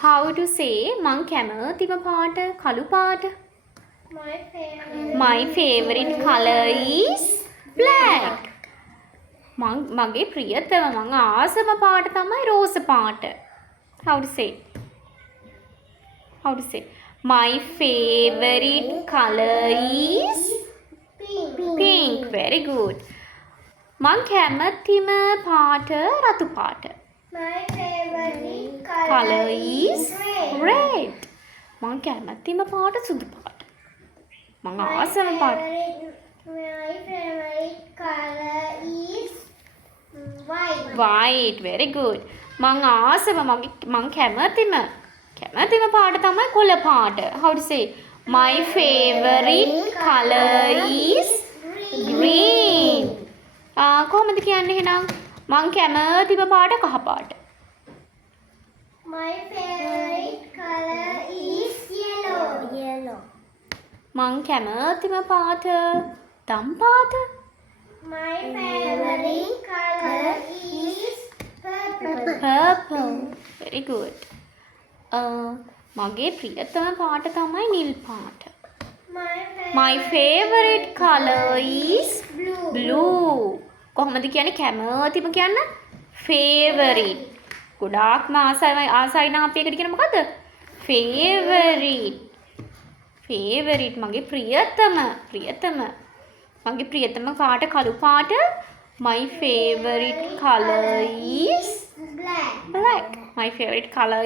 How to say මං කැමතිම පාට කළු පාට? My favorite color is black. මගේ ප්‍රියතම මං ආසම පාට තමයි රෝස පාට. How to say? How to say? My favorite color is pink. Very good. මං කැමතිම පාට රතු පාට. My favorite Color is red. මං කැමතිම පාට සුදු පාට. මං ආසම පාට. My favorite color is white. White. Very good. මං ආසම මං කැමතිම පාට තමයි කොළ පාට. How to say? My favorite color is green. කොහොමද කියන්නේ එහෙනම්? මං කැමතිම පාට කහ පාට. My favorite color is yellow. මං කැමතිම පාට දම් පාට. My favorite color is Purple. Very good. මගේ ප්‍රියතම පාට තමයි නිල් පාට. My favorite color is blue. කොහොමද කියන්නේ කැමතිම කියන්න? Favorite. ගොඩාක්ම ආසයි නම් අපි එකට කියන මොකද්ද? Favorite. Favorite මගේ ප්‍රියතම. මගේ ප්‍රියතම පාට කළු පාට. My favorite color is black. black. My favorite color